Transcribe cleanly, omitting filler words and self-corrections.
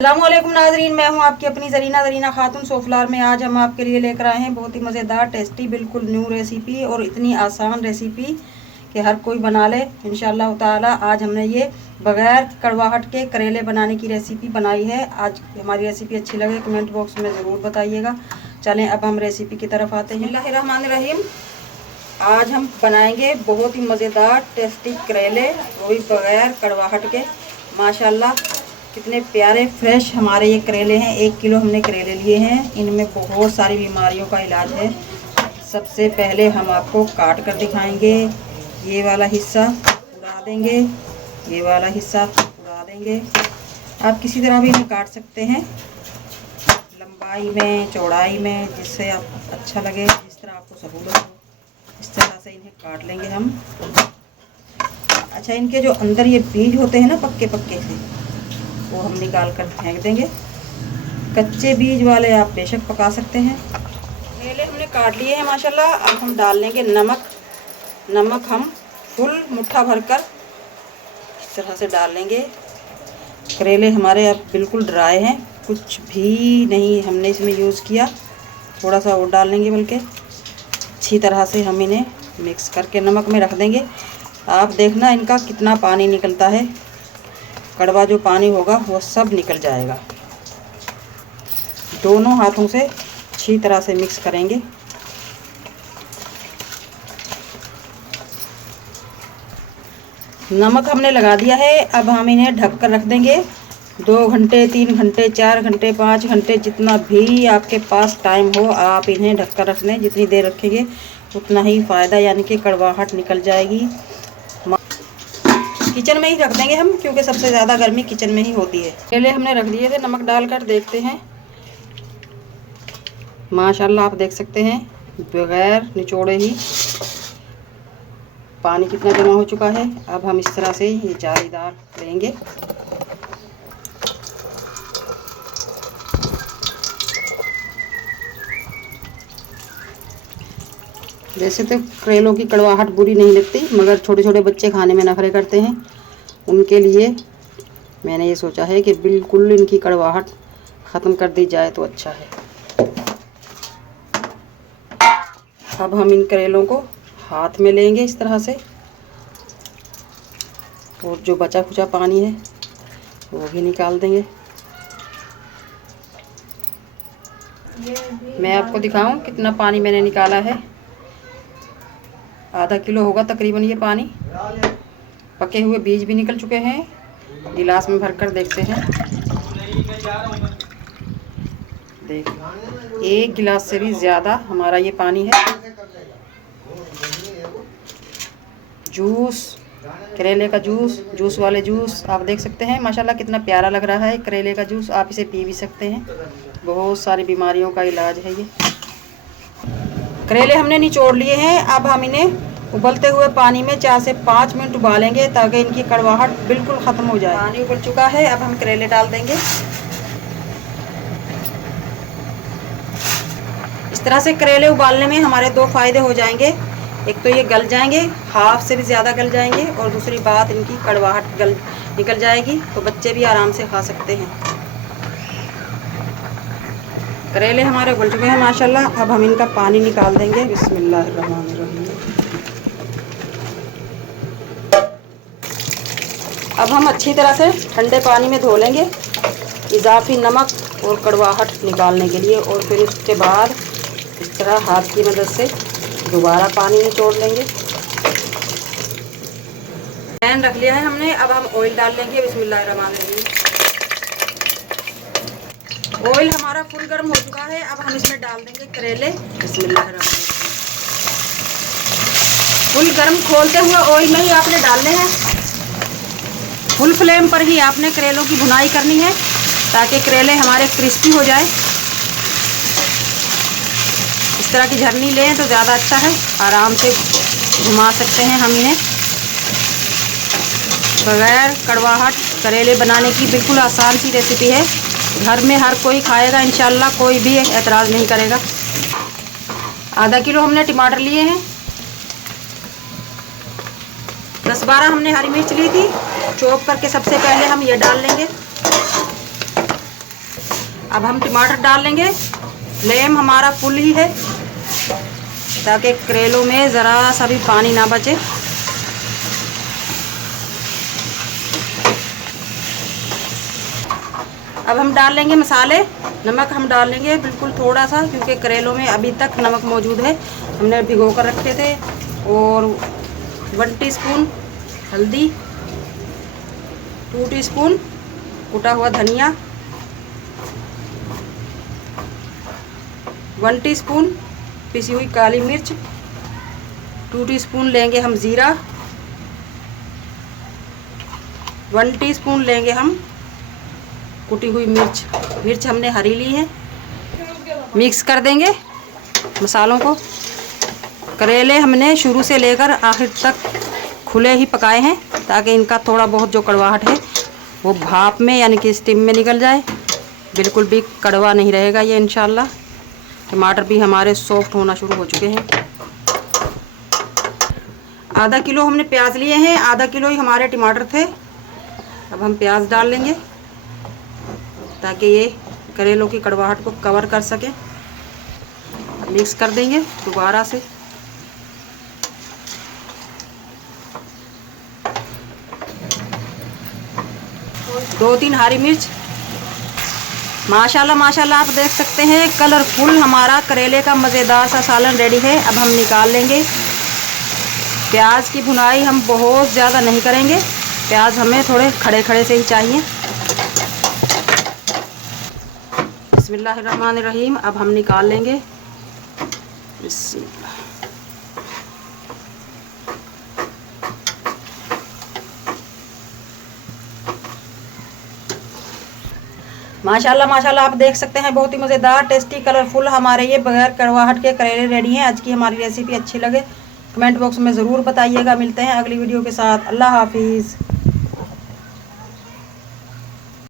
अस्सलामुअलैकुम नाजरीन, मैं हूं आपकी अपनी ज़रीना खातून सोफलार में। आज हम आपके लिए लेकर आए हैं बहुत ही मज़ेदार, टेस्टी, बिल्कुल न्यू रेसिपी और इतनी आसान रेसिपी कि हर कोई बना ले इंशाअल्लाह ताला। आज हमने ये बग़ैर कड़वाहट के करेले बनाने की रेसिपी बनाई है। आज हमारी रेसिपी अच्छी लगे कमेंट बॉक्स में ज़रूर बताइएगा। चलें अब हम रेसिपी की तरफ आते हैं। बिस्मिल्लाहिर्रहमानिर्रहीम। आज हम बनाएंगे बहुत ही मज़ेदार टेस्टी करेले, वो भी बग़ैर कड़वाहट के। माशाल्लाह कितने प्यारे फ्रेश हमारे ये करेले हैं। 1 किलो हमने करेले लिए हैं। इनमें बहुत सारी बीमारियों का इलाज है। सबसे पहले हम आपको काट कर दिखाएंगे। ये वाला हिस्सा उड़ा देंगे, ये वाला हिस्सा उड़ा देंगे। आप किसी तरह भी इन्हें काट सकते हैं, लंबाई में, चौड़ाई में, जिससे आप अच्छा लगे, जिस तरह आपको सहूलत हो इस तरह से इन्हें काट लेंगे हम। अच्छा, इनके जो अंदर ये बीज होते हैं ना, पक्के पक्के से, वो हम निकाल कर फेंक देंगे। कच्चे बीज वाले आप बेशक पका सकते हैं। करेले हमने काट लिए हैं माशाल्लाह। अब हम डाल लेंगे नमक। नमक हम फुल मुट्ठा भरकर इस तरह से डाल लेंगे। करेले हमारे अब बिल्कुल ड्राई हैं, कुछ भी नहीं हमने इसमें यूज़ किया। थोड़ा सा और डाल लेंगे, बल्कि अच्छी तरह से हम इन्हें मिक्स करके नमक में रख देंगे। आप देखना इनका कितना पानी निकलता है। कड़वा जो पानी होगा वो सब निकल जाएगा। दोनों हाथों से अच्छी तरह से मिक्स करेंगे। नमक हमने लगा दिया है। अब हम इन्हें ढक कर रख देंगे 2 घंटे, 3 घंटे, 4 घंटे, 5 घंटे, जितना भी आपके पास टाइम हो आप इन्हें ढक कर रख लें। जितनी देर रखेंगे उतना ही फ़ायदा, यानी कि कड़वाहट निकल जाएगी। किचन में ही रख देंगे हम, क्योंकि सबसे ज़्यादा गर्मी किचन में ही होती है। पहले हमने रख दिए थे, नमक डालकर देखते हैं। माशाल्लाह आप देख सकते हैं बगैर निचोड़े ही पानी कितना जमा हो चुका है। अब हम इस तरह से ये जालीदार लेंगे। वैसे तो करेलों की कड़वाहट बुरी नहीं लगती, मगर छोटे छोटे बच्चे खाने में नखरे करते हैं। उनके लिए मैंने ये सोचा है कि बिल्कुल इनकी कड़वाहट ख़त्म कर दी जाए तो अच्छा है। अब हम इन करेलों को हाथ में लेंगे इस तरह से, और जो बचा खुचा पानी है वो भी निकाल देंगे। मैं आपको दिखाऊं कितना पानी मैंने निकाला है। आधा किलो होगा तकरीबन ये पानी। पके हुए बीज भी निकल चुके हैं। गिलास में भरकर देखते हैं। देख, 1 गिलास से भी ज़्यादा हमारा ये पानी है। जूस, करेले का जूस वाले जूस आप देख सकते हैं। माशाल्लाह कितना प्यारा लग रहा है करेले का जूस। आप इसे पी भी सकते हैं, बहुत सारी बीमारियों का इलाज है ये। करेले हमने निचोड़ लिए हैं। अब हम इन्हें उबलते हुए पानी में 4 से 5 मिनट उबालेंगे, ताकि इनकी कड़वाहट बिल्कुल ख़त्म हो जाए। पानी उबल चुका है। अब हम करेले डाल देंगे। इस तरह से करेले उबालने में हमारे 2 फ़ायदे हो जाएंगे। एक तो ये गल जाएंगे, हाफ से भी ज़्यादा गल जाएंगे, और दूसरी बात इनकी कड़वाहट निकल जाएगी, तो बच्चे भी आराम से खा सकते हैं। करेले हमारे उबल चुके हैं माशाल्लाह। अब हम इनका पानी निकाल देंगे। बिस्मिल्लाहिर्रहमानिर्रहीम। अब हम अच्छी तरह से ठंडे पानी में धो लेंगे, इजाफी नमक और कड़वाहट निकालने के लिए, और फिर उसके बाद इस तरह हाथ की मदद से दोबारा पानी निचोड़ लेंगे। पैन रख लिया है हमने। अब हम ऑयल डाल लेंगे। बिस्मिल्लाहिर्रहमानिर्रहीम। ऑयल हमारा फुल गर्म हो चुका है। अब हम इसमें डाल देंगे करेले। बिस्मिल्लाहिर्रहमानिर्रहीम। फुल गर्म खोलते हुए ऑयल में ही आपने डालने हैं। फुल फ्लेम पर ही आपने करेलों की भुनाई करनी है, ताकि करेले हमारे क्रिस्पी हो जाए। इस तरह की झरनी लें तो ज़्यादा अच्छा है। आराम से घुमा सकते हैं हम इन्हें। बगैर कड़वाहट करेले बनाने की बिल्कुल आसान सी रेसिपी है। घर में हर कोई खाएगा इंशाल्लाह, कोई भी एतराज़ नहीं करेगा। आधा किलो हमने टमाटर लिए हैं। 10-12 हमने हरी मिर्च ली थी। चॉप करके सबसे पहले हम ये डाल लेंगे। अब हम टमाटर डाल लेंगे। फ्लेम हमारा फुल ही है ताकि करेलों में ज़रा सा भी पानी ना बचे। अब हम डाल लेंगे मसाले। नमक हम डाल लेंगे बिल्कुल थोड़ा सा, क्योंकि करेलों में अभी तक नमक मौजूद है, हमने भिगो कर रखे थे। और 1 टीस्पून हल्दी, 2 टीस्पून कुटा हुआ धनिया, 1 टीस्पून पिसी हुई काली मिर्च, 2 टीस्पून लेंगे हम ज़ीरा, 1 टीस्पून लेंगे हम कुटी हुई मिर्च हमने हरी ली है। मिक्स कर देंगे मसालों को। करेले हमने शुरू से लेकर आखिर तक खुले ही पकाए हैं ताकि इनका थोड़ा बहुत जो कड़वाहट है वो भाप में यानी कि स्टीम में निकल जाए। बिल्कुल भी कड़वा नहीं रहेगा ये इंशाल्लाह। टमाटर भी हमारे सॉफ्ट होना शुरू हो चुके हैं। आधा किलो हमने प्याज लिए हैं, आधा किलो ही हमारे टमाटर थे। अब हम प्याज डाल लेंगे ताकि ये करेलों की कड़वाहट को कवर कर सके। मिक्स कर देंगे दोबारा से। दो 3 हरी मिर्च। माशाल्लाह माशाल्लाह आप देख सकते हैं कलरफुल हमारा करेले का मज़ेदार सा सालन रेडी है। अब हम निकाल लेंगे। प्याज की भुनाई हम बहुत ज़्यादा नहीं करेंगे, प्याज हमें थोड़े खड़े खड़े से ही चाहिए। बिस्मिल्लाहिर्रहमानिर्रहीम। अब हम निकाल लेंगे। बिस्मिल्लाह। माशाल्लाह माशाल्लाह आप देख सकते हैं बहुत ही मज़ेदार टेस्टी कलरफुल हमारे ये बगैर कड़वाहट के करेले रेडी हैं। आज की हमारी रेसिपी अच्छी लगे कमेंट बॉक्स में ज़रूर बताइएगा। मिलते हैं अगली वीडियो के साथ। अल्लाह हाफिज़।